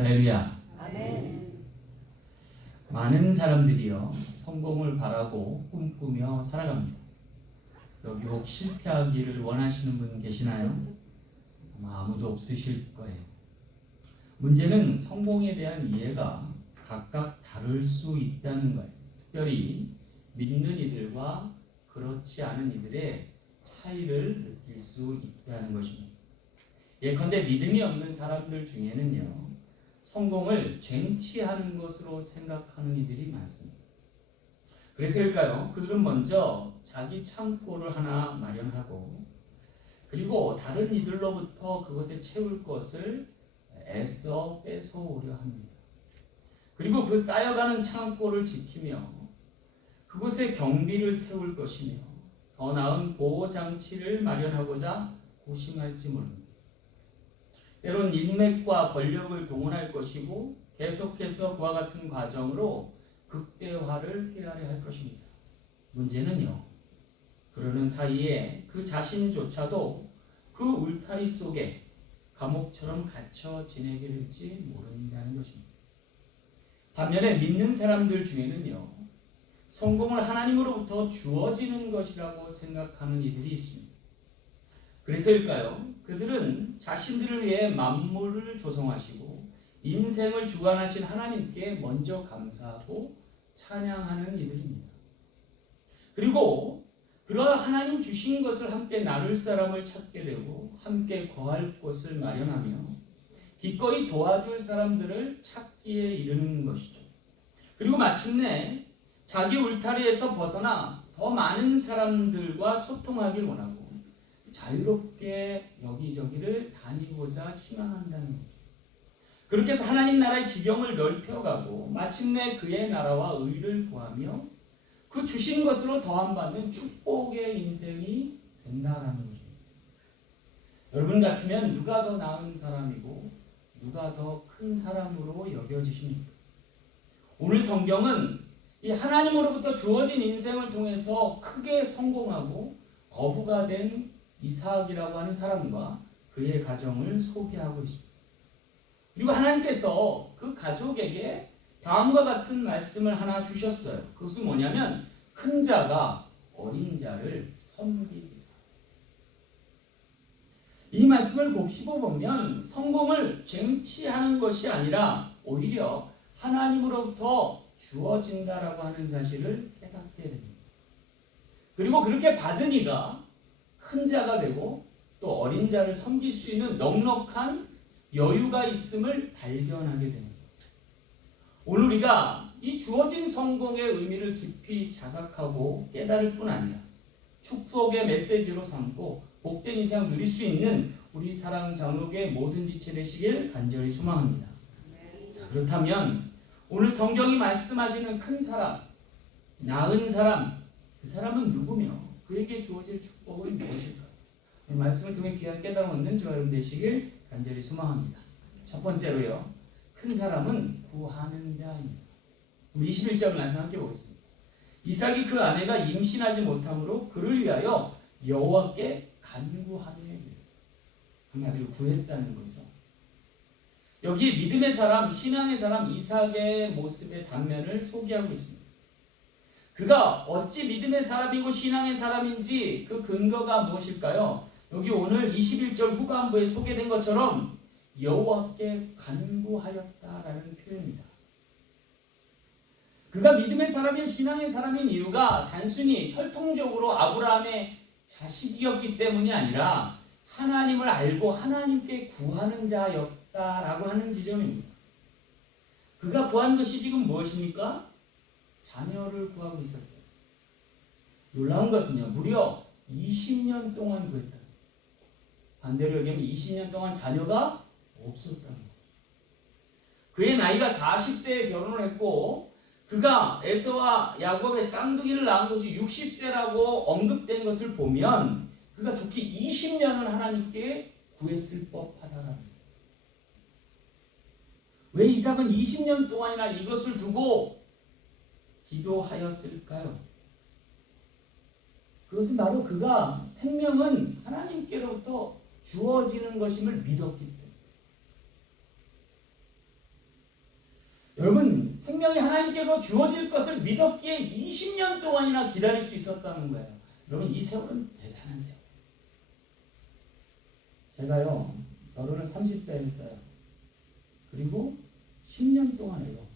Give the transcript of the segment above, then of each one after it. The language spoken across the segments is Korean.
할렐루야. 아멘. 많은 사람들이요 성공을 바라고 꿈꾸며 살아갑니다. 여기 혹 실패하기를 원하시는 분 계시나요? 아마 아무도 없으실 거예요. 문제는 성공에 대한 이해가 각각 다를 수 있다는 거예요. 특별히 믿는 이들과 그렇지 않은 이들의 차이를 느낄 수 있다는 것입니다. 예컨대 믿음이 없는 사람들 중에는요 성공을 쟁취하는 것으로 생각하는 이들이 많습니다. 그래서일까요? 그들은 먼저 자기 창고를 하나 마련하고 그리고 다른 이들로부터 그것에 채울 것을 애써 뺏어오려 합니다. 그리고 그 쌓여가는 창고를 지키며 그곳에 경비를 세울 것이며 더 나은 보호장치를 마련하고자 고심할지 모릅니다. 때론 인맥과 권력을 동원할 것이고 계속해서 그와 같은 과정으로 극대화를 꾀하려 할 것입니다. 문제는요, 그러는 사이에 그 자신조차도 그 울타리 속에 감옥처럼 갇혀 지내게 될지 모른다는 것입니다. 반면에 믿는 사람들 중에는요, 성공을 하나님으로부터 주어지는 것이라고 생각하는 이들이 있습니다. 그래서일까요? 그들은 자신들을 위해 만물을 조성하시고 인생을 주관하신 하나님께 먼저 감사하고 찬양하는 이들입니다. 그리고 그러한 하나님 주신 것을 함께 나눌 사람을 찾게 되고 함께 거할 곳을 마련하며 기꺼이 도와줄 사람들을 찾기에 이르는 것이죠. 그리고 마침내 자기 울타리에서 벗어나 더 많은 사람들과 소통하길 원하고 자유롭게 여기저기를 다니고자 희망한다는 거죠. 그렇게 해서 하나님 나라의 지경을 넓혀가고 마침내 그의 나라와 의를 구하며 그 주신 것으로 더함받는 축복의 인생이 된다라는 거죠. 여러분 같으면 누가 더 나은 사람이고 누가 더 큰 사람으로 여겨지십니까? 오늘 성경은 이 하나님으로부터 주어진 인생을 통해서 크게 성공하고 거부가 된 이삭이라고 하는 사람과 그의 가정을 소개하고 있습니다. 그리고 하나님께서 그 가족에게 다음과 같은 말씀을 하나 주셨어요. 그것은 뭐냐면 큰 자가 어린 자를 섬기리라. 이 말씀을 곱씹어보면 성공을 쟁취하는 것이 아니라 오히려 하나님으로부터 주어진다라고 하는 사실을 깨닫게 됩니다. 그리고 그렇게 받은 이가 큰 자가 되고 또 어린 자를 섬길 수 있는 넉넉한 여유가 있음을 발견하게 됩니다. 오늘 우리가 이 주어진 성공의 의미를 깊이 자각하고 깨달을 뿐 아니라 축복의 메시지로 삼고 복된 인생을 누릴 수 있는 우리 사랑 장로교의 모든 지체 되시길 간절히 소망합니다. 자, 그렇다면 오늘 성경이 말씀하시는 큰 사람, 나은 사람, 그 사람은 누구며 그에게 주어질 축복은 무엇일까? 이 말씀을 통해 귀한 깨달음 얻는 저와 여러분 되시길 간절히 소망합니다. 첫 번째로요, 큰 사람은 구하는 자입니다. 21절 말씀 함께 보겠습니다. 이삭이 그 아내가 임신하지 못함으로 그를 위하여 여호와께 간구하며 이랬어요. 한마디로 구했다는 거죠. 여기 믿음의 사람, 신앙의 사람 이삭의 모습의 단면을 소개하고 있습니다. 그가 어찌 믿음의 사람이고 신앙의 사람인지 그 근거가 무엇일까요? 여기 오늘 21절 후반부에 소개된 것처럼 여호와께 간구하였다라는 표현입니다. 그가 믿음의 사람인 신앙의 사람인 이유가 단순히 혈통적으로 아브라함의 자식이었기 때문이 아니라 하나님을 알고 하나님께 구하는 자였다라고 하는 지점입니다. 그가 구한 것이 지금 무엇입니까? 자녀를 구하고 있었어요. 놀라운 것은요, 무려 20년 동안 구했다. 반대로 얘기하면 20년 동안 자녀가 없었다는 거죠. 그의 나이가 40세에 결혼을 했고 그가 에서와 야곱의 쌍둥이를 낳은 것이 60세라고 언급된 것을 보면 그가 좋게 20년을 하나님께 구했을 법하다라는 거예요. 왜 이삭은 20년 동안이나 이것을 두고 기도하였을까요? 그것은 바로 그가 생명은 하나님께로부터 주어지는 것임을 믿었기 때문에. 여러분, 생명이 하나님께서 주어질 것을 믿었기에 20년 동안이나 기다릴 수 있었다는 거예요. 여러분, 이 세월은 대단한 세월. 제가요, 결혼을 30세에 했어요. 그리고 10년 동안 애가 없었어요.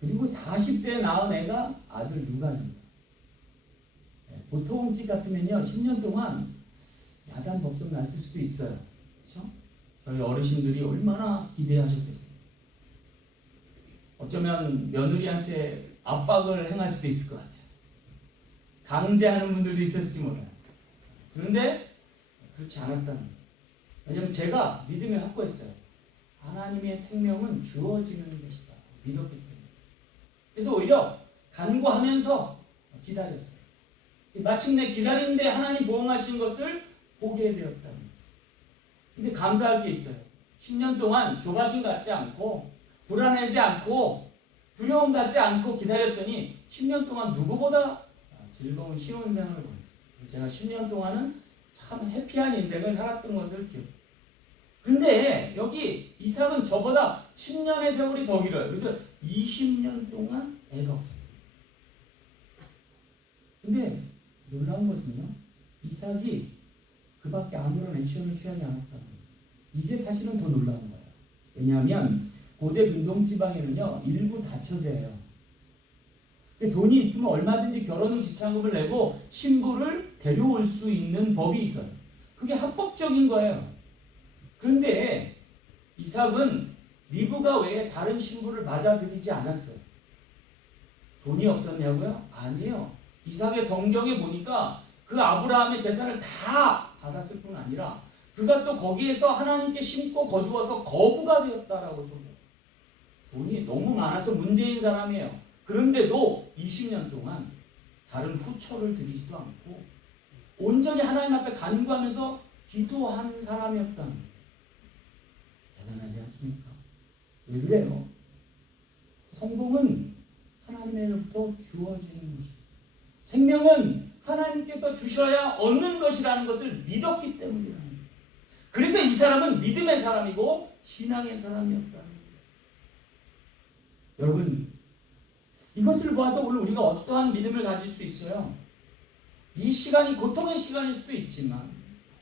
그리고 40세에 낳은 애가 아들 육아입니다. 보통집 같으면요, 10년 동안 야단 법석 났을 수도 있어요. 그렇죠? 저희 어르신들이 얼마나 기대하셨겠어요. 어쩌면 며느리한테 압박을 행할 수도 있을 것 같아요. 강제하는 분들도 있었을지 몰라요. 그런데 그렇지 않았다는 거예요. 왜냐하면 제가 믿음에 확고했어요. 하나님의 생명은 주어지는 것이다. 믿었기 때문에. 그래서 오히려 간구하면서 기다렸어요. 마침내 기다리는데 하나님 보응하신 것을 보게 되었다. 근데 감사할 게 있어요. 10년 동안 조바심 갖지 않고 불안하지 않고 두려움 갖지 않고 기다렸더니 10년 동안 누구보다 즐거운 신혼생활을 보냈어요. 제가 10년 동안은 참 해피한 인생을 살았던 것을 기억해요. 근데 여기 이삭은 저보다 10년의 세월이 더 길어요. 그래서 20년 동안 애가 없어요. 근데 놀라운 것은요, 이삭이 그 밖에 아무런 액션을 취하지 않았다는 거예요. 이게 사실은 더 놀라운 거예요. 왜냐하면 고대 근동 지방에는요, 일부 다처제예요. 돈이 있으면 얼마든지 결혼 지참금을 내고 신부를 데려올 수 있는 법이 있어요. 그게 합법적인 거예요. 그런데 이삭은 리브가 외에 다른 신부를 맞아들이지 않았어요. 돈이 없었냐고요? 아니에요. 이삭의 성경에 보니까 그 아브라함의 재산을 다 받았을 뿐 아니라 그가 또 거기에서 하나님께 심고 거두어서 거부가 되었다라고 소개해요. 돈이 너무 많아서 문제인 사람이에요. 그런데도 20년 동안 다른 후처를 들이지도 않고 온전히 하나님 앞에 간구하면서 기도한 사람이었다는 거예요. 대단하지 않습니까? 왜 그래요? 성공은 하나님으로부터 주어지는 것이죠. 생명은 하나님께서 주셔야 얻는 것이라는 것을 믿었기 때문이라는 거예요. 그래서 이 사람은 믿음의 사람이고 신앙의 사람이었다는 거예요. 여러분, 이것을 보아서 오늘 우리가 어떠한 믿음을 가질 수 있어요? 이 시간이 고통의 시간일 수도 있지만,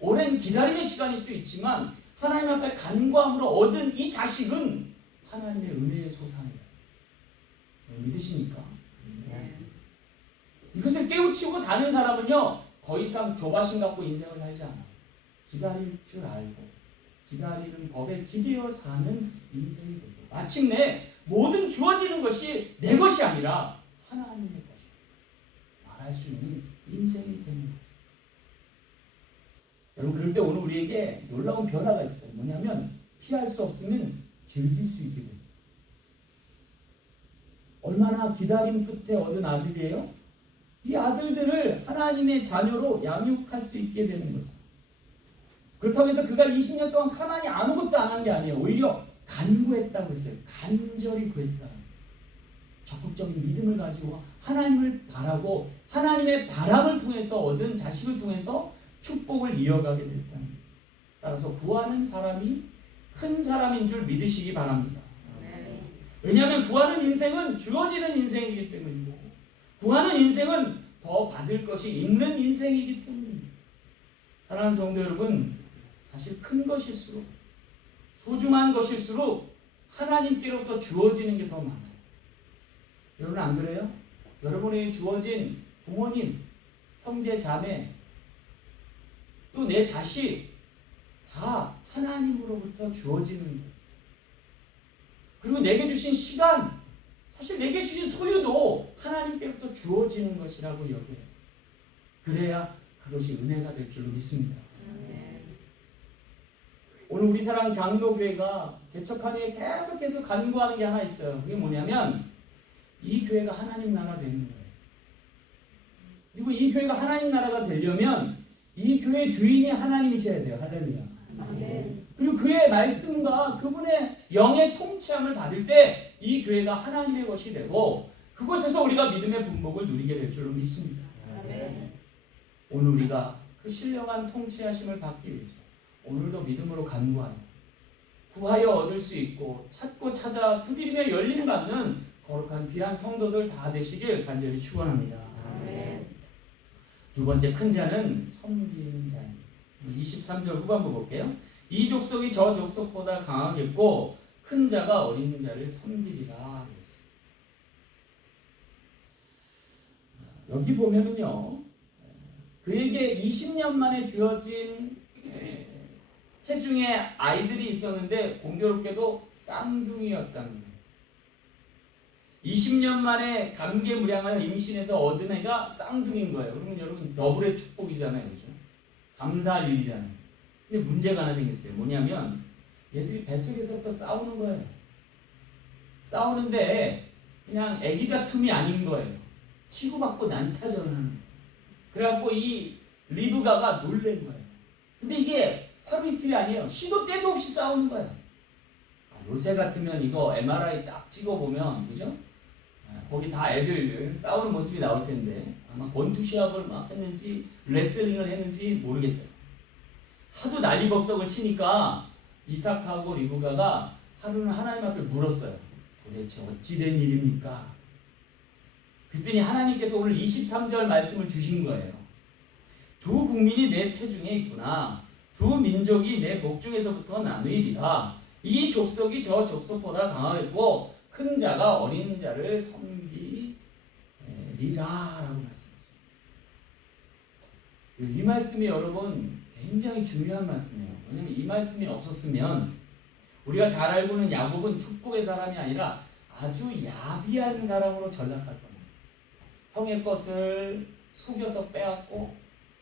오랜 기다림의 시간일 수도 있지만, 하나님 앞에 간구함으로 얻은 이 자식은 하나님의 은혜의 소산이에요. 믿으십니까? 이것을 깨우치고 사는 사람은요, 더 이상 조바심 갖고 인생을 살지 않아요. 기다릴 줄 알고 기다리는 법에 기대어 사는 인생이 되고, 마침내 모든 주어지는 것이 내 것이 아니라 하나님의 것이다 말할 수 있는 인생이 되는 거죠. 여러분, 그럴 때 오늘 우리에게 놀라운 변화가 있어요. 뭐냐면 피할 수 없으면 즐길 수 있게 됩니다. 얼마나 기다림 끝에 얻은 아들이에요? 이 아들들을 하나님의 자녀로 양육할 수 있게 되는 거죠. 그렇다고 해서 그가 20년 동안 가만히 아무것도 안 한 게 아니에요. 오히려 간구했다고 했어요. 간절히 구했다. 적극적인 믿음을 가지고 하나님을 바라고 하나님의 바람을 통해서 얻은 자식을 통해서 축복을 이어가게 됐다는 거죠. 따라서 구하는 사람이 큰 사람인 줄 믿으시기 바랍니다. 왜냐하면 구하는 인생은 주어지는 인생이기 때문이고, 구하는 인생은 더 받을 것이 있는 인생이기 때문입니다. 사랑하는 성도 여러분, 사실 큰 것일수록, 소중한 것일수록 하나님께로부터 주어지는 게 더 많아요. 여러분 안 그래요? 여러분에게 주어진 부모님, 형제, 자매, 또 내 자식 다 하나님으로부터 주어지는 거예요. 그리고 내게 주신 시간, 사실 내게 주신 소유도 하나님께로부터 주어지는 것이라고 여겨요. 그래야 그것이 은혜가 될 줄로 믿습니다. 오늘 우리 사랑 장로교회가 개척한 후에 계속해서 간구하는 게 하나 있어요. 그게 뭐냐면 이 교회가 하나님 나라 되는 거예요. 그리고 이 교회가 하나님 나라가 되려면 이 교회 주인이 하나님이셔야 돼요. 할렐루야. 그리고 그의 말씀과 그분의 영의 통치함을 받을 때 이 교회가 하나님의 것이 되고, 그곳에서 우리가 믿음의 분복을 누리게 될 줄로 믿습니다. 오늘 우리가 그 신령한 통치하심을 받기 위해서 오늘도 믿음으로 간구하여 구하여 얻을 수 있고 찾고 찾아 두드리며 열림 받는 거룩한 귀한 성도들 다 되시길 간절히 축원합니다. 아멘. 두 번째 큰 자는 섬기는 자입니다. 23절 후반부 볼게요. 이 족속이 저 족속보다 강하겠고 큰 자가 어린 자를 섬기리라. 여기 보면은요, 그에게 20년 만에 주어진 태중의 아이들이 있었는데 공교롭게도 쌍둥이였답니다. 20년 만에 감개무량하여 임신해서 얻은 애가 쌍둥이인 거예요. 그러면 여러분 더블의 축복이잖아요, 그죠? 감사할 일이잖아요. 근데 문제가 하나 생겼어요. 뭐냐면 얘들이 뱃속에서부터 싸우는 거예요. 싸우는데 그냥 애기 다툼이 아닌 거예요. 치고받고 난타전을 하는 거예요. 그래갖고 이 리브가가 놀란 거예요. 근데 이게 하루 이틀이 아니에요. 시도 때도 없이 싸우는 거예요. 요새 같으면 이거 MRI 딱 찍어보면, 그죠? 거기 다 애들 싸우는 모습이 나올 텐데 아마 권투 시합을 막 했는지 레슬링을 했는지 모르겠어요. 하도 난리법석을 치니까 이삭하고 리브가가 하루는 하나님 앞에 물었어요. 도대체 어찌된 일입니까? 그랬더니 하나님께서 오늘 23절 말씀을 주신 거예요. 두 국민이 내 태중에 있구나. 두 민족이 내 복중에서부터 나누이리라. 이 족속이 저 족속보다 강하겠고 큰 자가 어린 자를 섬기리라 라고 말씀하셨어요. 이 말씀이 여러분 굉장히 중요한 말씀이에요. 왜냐하면 이 말씀이 없었으면 우리가 잘 알고 있는 야곱은 축복의 사람이 아니라 아주 야비한 사람으로 전락할 뻔했어요. 형의 것을 속여서 빼앗고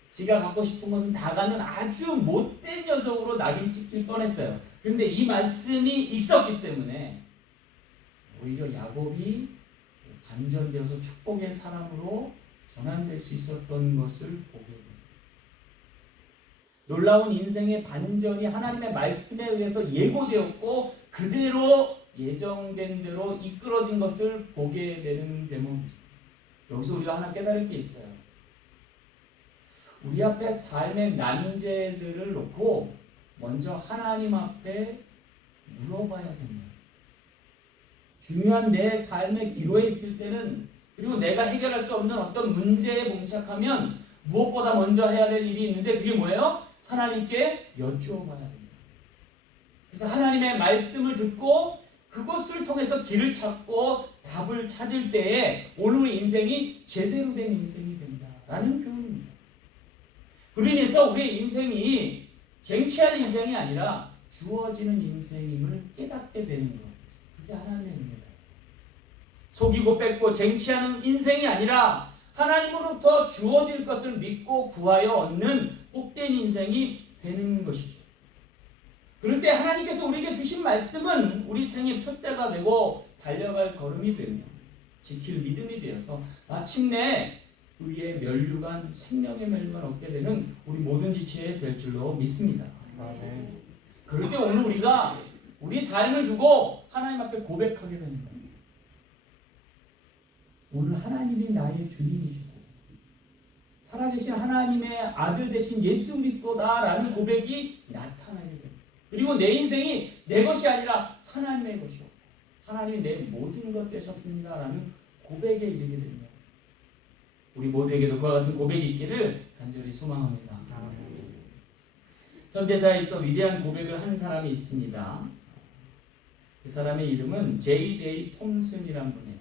지가 갖고 싶은 것은 다 갖는 아주 못된 녀석으로 낙인 찍힐 뻔했어요. 그런데 이 말씀이 있었기 때문에 오히려 야곱이 반전되어서 축복의 사람으로 전환될 수 있었던 것을 보게 됩니다. 놀라운 인생의 반전이 하나님의 말씀에 의해서 예고되었고 그대로 예정된 대로 이끌어진 것을 보게 되는 대목입니다. 여기서 우리가 하나 깨달을 게 있어요. 우리 앞에 삶의 난제들을 놓고 먼저 하나님 앞에 물어봐야 됩니다. 중요한 내 삶의 기로에 있을 때는 그리고 내가 해결할 수 없는 어떤 문제에 봉착하면 무엇보다 먼저 해야 될 일이 있는데 그게 뭐예요? 하나님께 여쭈어봐야 됩니다. 그래서 하나님의 말씀을 듣고 그것을 통해서 길을 찾고 답을 찾을 때에 오늘 인생이 제대로 된 인생이 된다라는 표현입니다. 그로 인해서 우리의 인생이 쟁취하는 인생이 아니라 주어지는 인생임을 깨닫게 되는 것. 그게 하나님의 은혜다. 속이고 뺏고 쟁취하는 인생이 아니라 하나님으로부터 주어질 것을 믿고 구하여 얻는 복된 인생이 되는 것이죠. 그럴 때 하나님께서 우리에게 주신 말씀은 우리 생의 표대가 되고 달려갈 걸음이 되며 지킬 믿음이 되어서 마침내 의의 면류관, 생명의 면류관 얻게 되는 우리 모든 지체에 될 줄로 믿습니다. 아멘. 그럴 때 오늘 우리가 우리 삶을 두고 하나님 앞에 고백하게 되는 겁니다. 오늘 하나님이 나의 주님이시고 살아계신 하나님의 아들 되신 예수 그리스도다라는 고백이 나타나게 됩니다. 그리고 내 인생이 내 것이 아니라 하나님의 것이요 하나님이 내 모든 것 되셨습니다라는 고백에 이르게 됩니다. 우리 모두에게도 그와 같은 고백이 있기를 간절히 소망합니다. 현대사에 있어 위대한 고백을 한 사람이 있습니다. 그 사람의 이름은 J.J. 톰슨이라는 분이에요.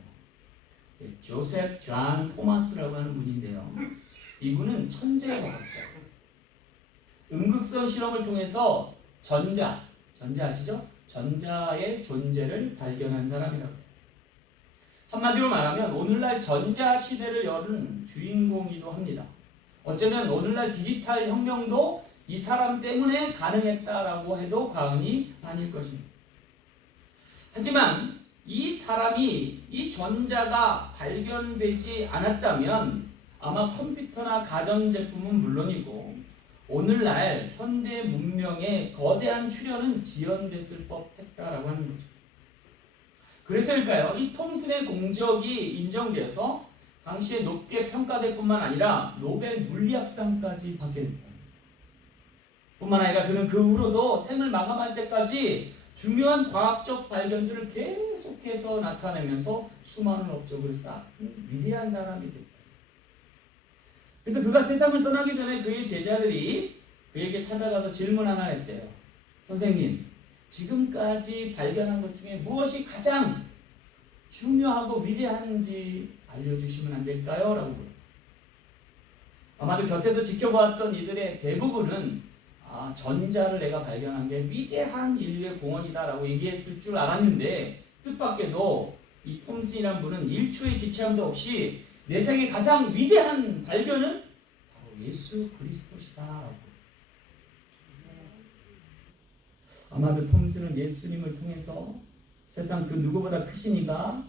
조셉 존 토마스라고 하는 분인데요. 이분은 천재과학자예요. 음극성 실험을 통해서 전자 아시죠? 전자의 존재를 발견한 사람이라고 해요. 한마디로 말하면 오늘날 전자 시대를 여는 주인공이기도 합니다. 어쩌면 오늘날 디지털 혁명도 이 사람 때문에 가능했다라고 해도 과언이 아닐 것입니다. 하지만 이 사람이 이 전자가 발견되지 않았다면 아마 컴퓨터나 가전제품은 물론이고 오늘날 현대 문명의 거대한 출현은 지연됐을 법했다라고 하는 거죠. 그래서일까요? 이 톰슨의 공적이 인정되어서 당시에 높게 평가될 뿐만 아니라 노벨 물리학상까지 받게 됐다. 뿐만 아니라 그는 그 후로도 생을 마감할 때까지 중요한 과학적 발견들을 계속해서 나타내면서 수많은 업적을 쌓은 위대한 사람이 됐다. 그래서 그가 세상을 떠나기 전에 그의 제자들이 그에게 찾아가서 질문 하나 했대요. 선생님, 지금까지 발견한 것 중에 무엇이 가장 중요하고 위대한지 알려주시면 안 될까요? 라고 물었어요. 아마도 곁에서 지켜보았던 이들의 대부분은 전자를 내가 발견한 게 위대한 인류의 공헌이다 라고 얘기했을 줄 알았는데, 뜻밖에도 이 톰슨이라는 분은 1초의 지체함도 없이 내 생의 가장 위대한 발견은 바로 예수 그리스도시다 라고. 아마도 톰슨은 예수님을 통해서 세상 그 누구보다 크신 이가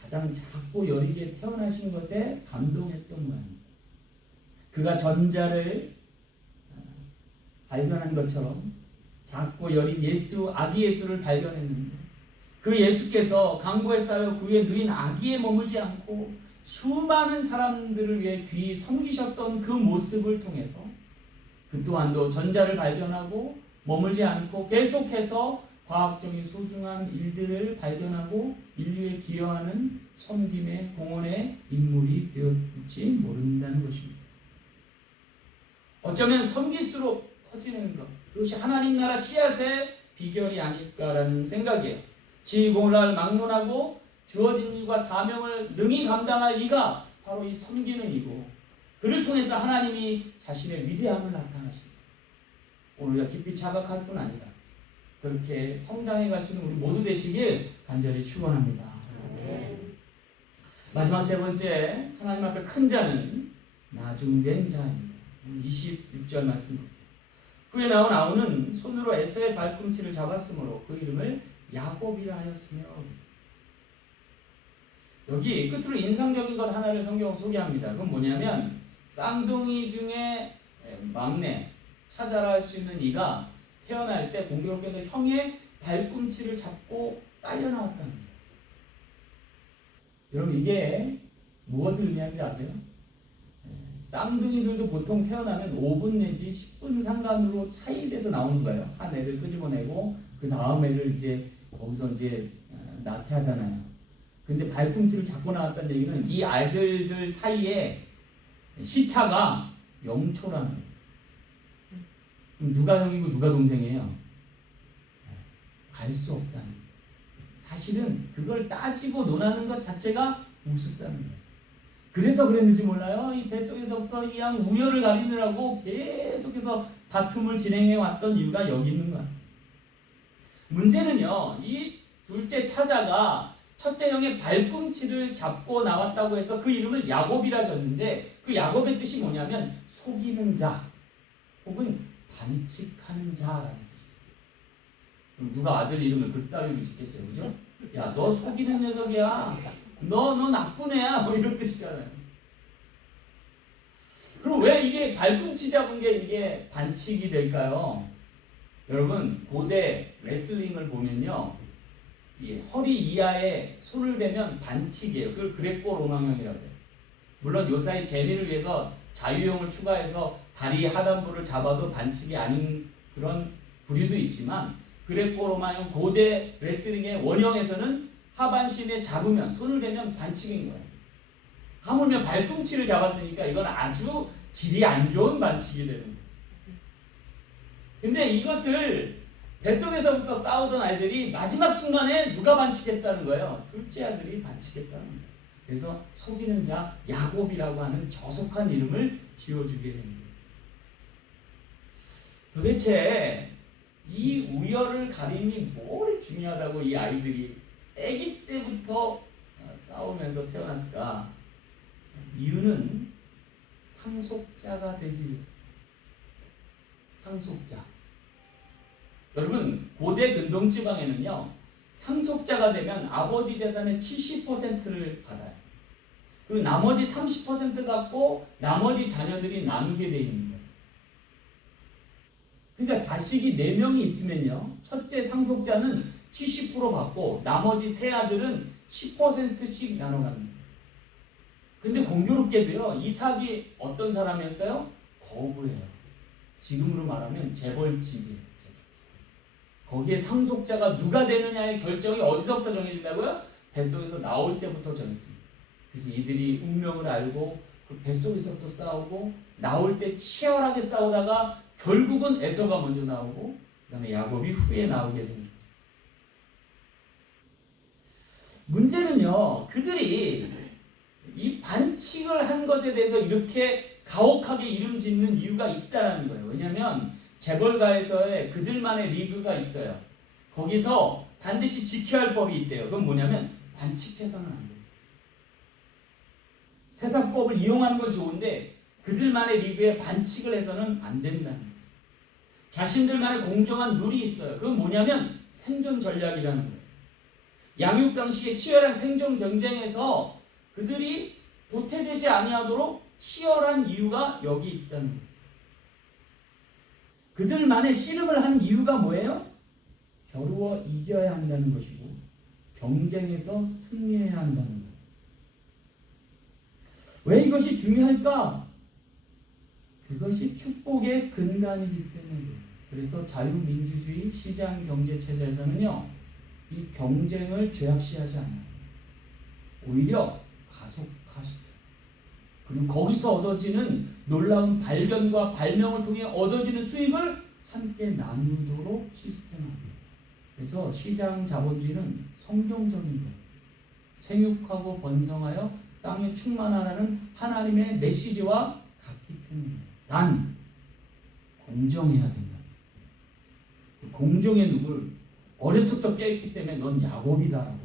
가장 작고 여리게 태어나신 것에 감동했던 모양입니다. 그가 전자를 발견한 것처럼 작고 여린 예수, 아기 예수를 발견했는데, 그 예수께서 강보에 쌓여 구에 누인 아기에 머물지 않고 수많은 사람들을 위해 귀히 섬기셨던 그 모습을 통해서 그 또한도 전자를 발견하고 머물지 않고 계속해서 과학적인 소중한 일들을 발견하고 인류에 기여하는 섬김의 공헌의 인물이 되었을지 모른다는 것입니다. 어쩌면 섬길수록 퍼지는 것, 그것이 하나님 나라 씨앗의 비결이 아닐까라는 생각이에요. 지휘공을 막론하고 주어진 일과 사명을 능히 감당할 이가 바로 이 섬기는 이고, 그를 통해서 하나님이 자신의 위대함을 나타나십니다. 오늘 우리가 깊이 자각할 뿐 아니라 그렇게 성장해 갈 수 있는 우리 모두 되시길 간절히 축원합니다. 마지막 세 번째, 하나님 앞에 큰 자는 나중된 자입니다. 26절 말씀. 후에 나온 아우는 손으로 에서의 발꿈치를 잡았으므로 그 이름을 야곱이라 하였으며. 여기 끝으로 인상적인 것 하나를 성경은 소개합니다. 그건 뭐냐면, 쌍둥이 중에 막내, 차자라 할 수 있는 이가 태어날 때 공교롭게도 형의 발꿈치를 잡고 딸려 나왔다는 거예요. 여러분, 이게 무엇을 의미하는지 아세요? 쌍둥이들도 보통 태어나면 5분 내지 10분 상간으로 차이돼서 나오는 거예요. 한 애를 끄집어내고 그 다음 애를 이제 거기서 이제 낳게 하잖아요. 근데 발꿈치를 잡고 나왔다는 얘기는 이 아이들들 사이에 시차가 0초라는 거예요. 그럼 누가 형이고 누가 동생이에요? 알 수 없다는 거예요. 사실은 그걸 따지고 논하는 것 자체가 우습다는 거예요. 그래서 그랬는지 몰라요. 이 뱃속에서부터 이 양 우열을 가리느라고 계속해서 다툼을 진행해 왔던 이유가 여기 있는 거야. 문제는요, 이 둘째 차자가 첫째 형의 발꿈치를 잡고 나왔다고 해서 그 이름을 야곱이라 졌는데, 그 야곱의 뜻이 뭐냐면 속이는 자 혹은 반칙하는 자라는 뜻이에요. 그럼 누가 아들 이름을 그따위로 짓겠어요, 그죠? 야, 너 속이는 녀석이야. 너 나쁜 애야. 뭐 이런 뜻이잖아요. 그럼 왜 이게 발꿈치 잡은 게 이게 반칙이 될까요? 여러분, 고대 레슬링을 보면요, 이 허리 이하에 손을 대면 반칙이에요. 그걸 그레코 로마형이라고 해요. 물론 요사이 재미를 위해서 자유형을 추가해서 다리 하단부를 잡아도 반칙이 아닌 그런 부류도 있지만, 그레코 로마형 고대 레슬링의 원형에서는 하반신에 잡으면, 손을 대면 반칙인 거예요. 하물며 발꿈치를 잡았으니까 이건 아주 질이 안 좋은 반칙이 되는 거죠. 근데 이것을 뱃속에서부터 싸우던 아이들이 마지막 순간에 누가 반칙했다는 거예요? 둘째 아들이 반칙했다는 거예요. 그래서 속이는 자 야곱이라고 하는 저속한 이름을 지어주게 된 거예요. 도대체 이 우열을 가림이 뭘 중요하다고 이 아이들이 아기 때부터 싸우면서 태어났을까? 이유는 상속자가 되기 위해서. 상속자. 여러분, 고대 근동지방에는요, 상속자가 되면 아버지 재산의 70%를 받아요. 그리고 나머지 30% 갖고 나머지 자녀들이 나누게 되어 있는 거예요. 그러니까 자식이 4명이 있으면요, 첫째 상속자는 70% 받고 나머지 세 아들은 10%씩 나눠가는 거예요. 근데 공교롭게도요, 이삭이 어떤 사람이었어요? 거부예요. 지금으로 말하면 재벌집이에요. 거기에 상속자가 누가 되느냐의 결정이 어디서부터 정해진다고요? 뱃속에서 나올 때부터 정해집니다. 그래서 이들이 운명을 알고 그 뱃속에서부터 싸우고 나올 때 치열하게 싸우다가 결국은 에서가 먼저 나오고 그 다음에 야곱이 후에 나오게 됩니다. 문제는요, 그들이 이 반칙을 한 것에 대해서 이렇게 가혹하게 이름 짓는 이유가 있다는 거예요. 왜냐하면 재벌가에서의 그들만의 리그가 있어요. 거기서 반드시 지켜야 할 법이 있대요. 그건 뭐냐면 반칙해서는 안 돼요. 세상법을 이용하는 건 좋은데 그들만의 리그에 반칙을 해서는 안 된다는 거예요. 자신들만의 공정한 룰이 있어요. 그건 뭐냐면 생존 전략이라는 거예요. 양육 방식의 치열한 생존 경쟁에서 그들이 도태되지 아니하도록 치열한 이유가 여기 있다는 거예요. 그들만의 씨름을 한 이유가 뭐예요? 겨루어 이겨야 한다는 것이고 경쟁에서 승리해야 한다는 거예요. 왜 이것이 중요할까? 그것이 축복의 근간이기 때문이에요. 그래서 자유민주주의 시장 경제 체제에서는요, 이 경쟁을 죄악시하지 않아요. 오히려 가속화시켜요. 그리고 거기서 얻어지는 놀라운 발견과 발명을 통해 얻어지는 수익을 함께 나누도록 시스템화해요. 그래서 시장 자본주의는 성경적인 거예요. 생육하고 번성하여 땅에 충만하라는 하나님의 메시지와 같기 때문이에요. 단 공정해야 된다. 그 공정의 룰을 어렸을 때 깨있기 때문에 넌 야곱이다라고.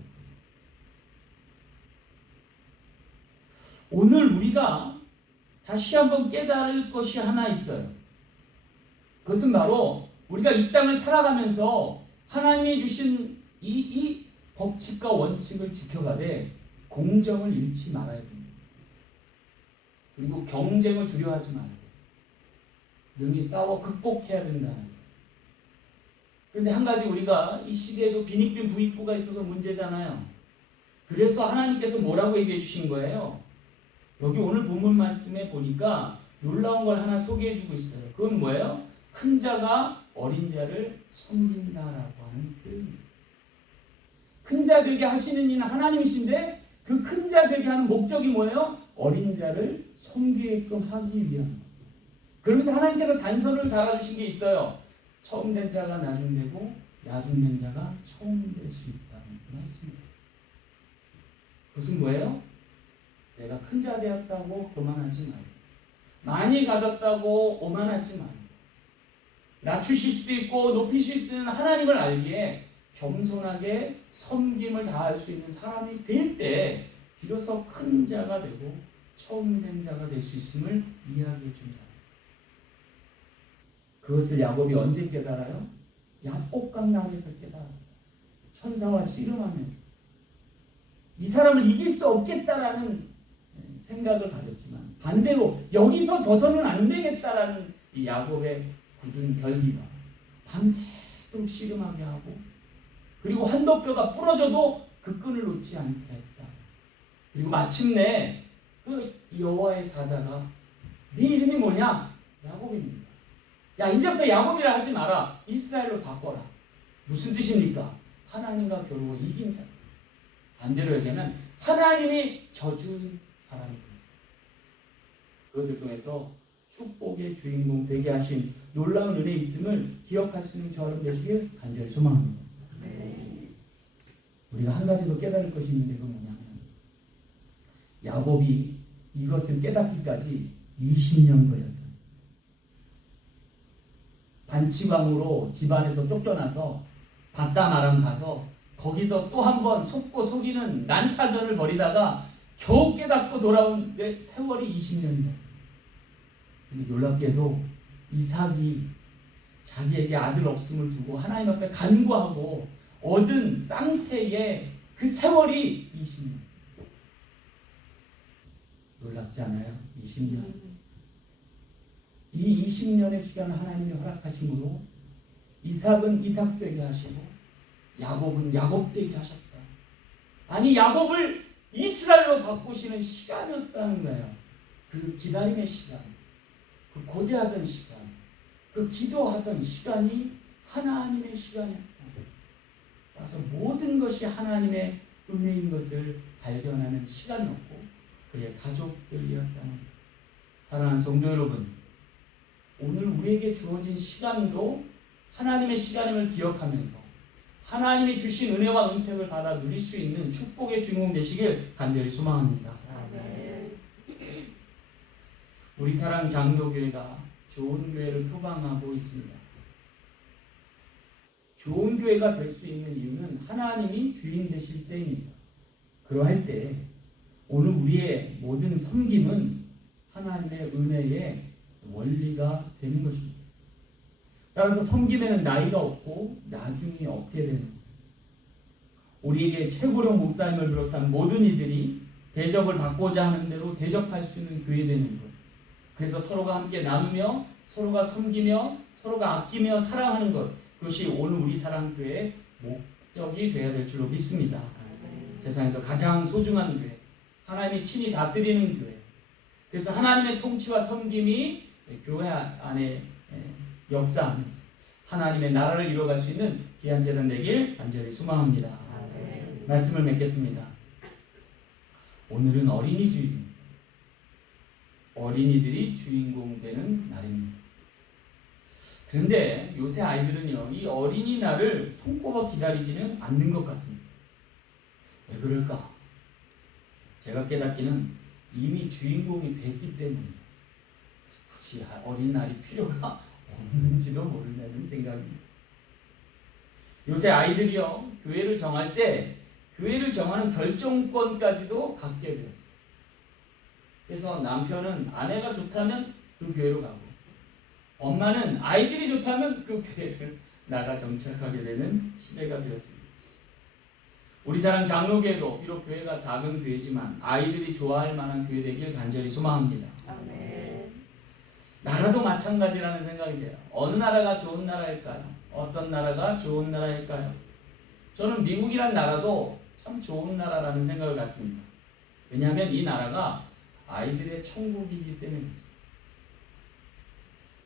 오늘 우리가 다시 한번 깨달을 것이 하나 있어요. 그것은 바로 우리가 이 땅을 살아가면서 하나님이 주신 이 법칙과 원칙을 지켜가되 공정을 잃지 말아야 됩니다. 그리고 경쟁을 두려워하지 말고 능히 싸워 극복해야 된다는 거예요. 그런데 한 가지 우리가 이 시대에도 빈익빈 부익부가 있어서 문제잖아요. 그래서 하나님께서 뭐라고 얘기해 주신 거예요? 여기 오늘 본문 말씀에 보니까 놀라운 걸 하나 소개해 주고 있어요. 그건 뭐예요? 큰 자가 어린 자를 섬긴다라고 하는 표현입니다. 큰 자 되게 하시는 이는 하나님이신데 그 큰 자 되게 하는 목적이 뭐예요? 어린 자를 섬기게끔 하기 위한 거예요. 그러면서 하나님께서 단서를 달아주신 게 있어요. 처음 된 자가 나중 되고 나중 된 자가 처음 될 수 있다는 말씀입니다. 그것은 뭐예요? 내가 큰 자 되었다고 교만하지 말고 많이 가졌다고 오만하지 말고 낮추실 수도 있고 높이실 수도 있는 하나님을 알기에 겸손하게 섬김을 다할 수 있는 사람이 될 때 비로소 큰 자가 되고 처음 된 자가 될 수 있음을 이야기해 줍니다. 그것을 야곱이 언제 깨달아요? 야복강 나무에서 깨달아요. 천사와 씨름하면서 이 사람을 이길 수 없겠다라는 생각을 가졌지만 반대로 여기서 져서는 안 되겠다라는 이 야곱의 굳은 결기가 밤새도록 씨름하게 하고 그리고 한도뼈가 부러져도 그 끈을 놓지 않게 했다. 그리고 마침내 그 여호와의 사자가 네 이름이 뭐냐? 야곱입니다. 야 이제부터 야곱이라 하지 마라. 이스라엘로 바꿔라. 무슨 뜻입니까? 하나님과 겨루어 이긴 자. 반대로 얘기하면 하나님이 져준 사람입니다. 그것을 통해서 축복의 주인공 되게 하신 놀라운 은혜 있음을 기억하시는 저런 되시길 간절히 소망합니다. 네. 우리가 한 가지 더 깨달을 것이 있는데 그건 뭐냐면 야곱이 이것을 깨닫기까지 20년 걸렸다. 반치광으로 집안에서 쫓겨나서 바다나랑 가서 거기서 또 한 번 속고 속이는 난타전을 벌이다가 겨우 깨닫고 돌아온 세월이 20년이다. 근데 놀랍게도 이삭이 자기에게 아들 없음을 두고 하나님 앞에 간구하고 얻은 쌍태의 그 세월이 20년. 놀랍지 않아요? 20년. 이 20년의 시간을 하나님이 허락하심으로 이삭은 이삭 되게 하시고 야곱은 야곱 되게 하셨다. 아니 야곱을 이스라엘로 바꾸시는 시간이었다는 거예요. 그 기다림의 시간, 그 고대하던 시간, 그 기도하던 시간이 하나님의 시간이었다. 가서 모든 것이 하나님의 은혜인 것을 발견하는 시간이었고 그의 가족들이었다는 사랑하는 성도 여러분, 오늘 우리에게 주어진 시간도 하나님의 시간임을 기억하면서 하나님이 주신 은혜와 은택을 받아 누릴 수 있는 축복의 주인공 되시길 간절히 소망합니다. 우리 사랑 장로교회가 좋은 교회를 표방하고 있습니다. 좋은 교회가 될 수 있는 이유는 하나님이 주인 되실 때입니다. 그러할 때 오늘 우리의 모든 섬김은 하나님의 은혜의 원리가 되는 것입니다. 따라서 섬김에는 나이가 없고 나중이 없게 되는 것입니다. 우리에게 최고령 목사님을 비롯한 모든 이들이 대접을 받고자 하는 대로 대접할 수 있는 교회 되는 것. 그래서 서로가 함께 나누며 서로가 섬기며 서로가 아끼며 사랑하는 것, 그것이 오늘 우리 사랑교회의 목적이 되어야 될 줄로 믿습니다. 세상에서 가장 소중한 교회, 하나님이 친히 다스리는 교회. 그래서 하나님의 통치와 섬김이 교회 안에 역사하면서 하나님의 나라를 이루어갈 수 있는 귀한 재단 되길 간절히 소망합니다. 말씀을 맺겠습니다. 오늘은 어린이 주일입니다. 어린이들이 주인공 되는 날입니다. 그런데 요새 아이들은요, 이 어린이날을 손꼽아 기다리지는 않는 것 같습니다. 왜 그럴까? 제가 깨닫기는 이미 주인공이 됐기 때문입니다. 굳이 어린이날이 필요가 없는지도 모른다는 생각입니다. 요새 아이들이요, 교회를 정할 때 교회를 정하는 결정권까지도 갖게 되었어요. 그래서 남편은 아내가 좋다면 그 교회로 가고, 엄마는 아이들이 좋다면 그 교회를 나가 정착하게 되는 시대가 되었습니다. 우리 사랑 장로교회도 비록 교회가 작은 교회지만 아이들이 좋아할 만한 교회 되길 간절히 소망합니다. 아멘. 나라도 마찬가지라는 생각이 돼요. 어느 나라가 좋은 나라일까요? 어떤 나라가 좋은 나라일까요? 저는 미국이란 나라도 참 좋은 나라라는 생각을 갖습니다. 왜냐하면 이 나라가 아이들의 천국이기 때문입니다.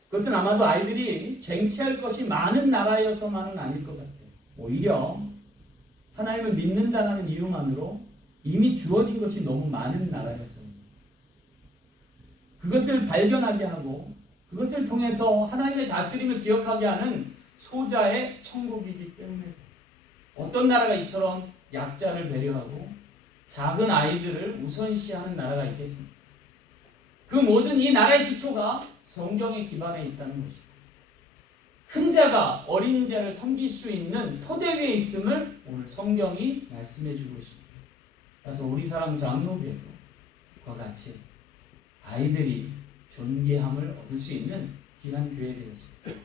그것은 아마도 아이들이 쟁취할 것이 많은 나라여서만은 아닐 것 같아요. 오히려 하나님을 믿는다는 이유만으로 이미 주어진 것이 너무 많은 나라였습니다. 그것을 발견하게 하고 그것을 통해서 하나님의 다스림을 기억하게 하는 소자의 천국이기 때문에 어떤 나라가 이처럼 약자를 배려하고 작은 아이들을 우선시하는 나라가 있겠습니까? 그 모든 이 나라의 기초가 성경에 기반해 있다는 것입니다. 큰 자가 어린 자를 섬길 수 있는 토대 위에 있음을 오늘 성경이 말씀해 주고 있습니다. 그래서 우리 사랑 장로교회도 그와 같이 아이들이 존귀함을 얻을 수 있는 귀한 교회 되었습니다.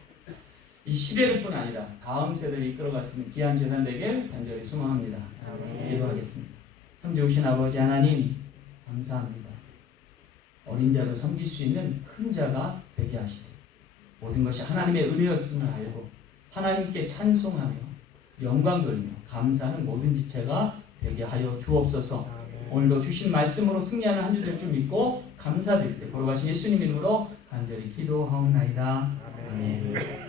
이 시대를 뿐 아니라 다음 세대를 이끌어갈 수 있는 귀한 재단 되길 간절히 소망합니다. 기도하겠습니다. 참 좋으신 아버지 하나님, 감사합니다. 어린 자도 섬길 수 있는 큰 자가 되게 하시고 모든 것이 하나님의 은혜였음을 알고 하나님께 찬송하며 영광 돌리며 감사하는 모든 지체가 되게 하여 주옵소서. 오늘도 주신 말씀으로 승리하는 한 주 될 줄 믿고 감사드릴 때 걸어가신 예수님 이름으로 간절히 기도하옵나이다. 아멘.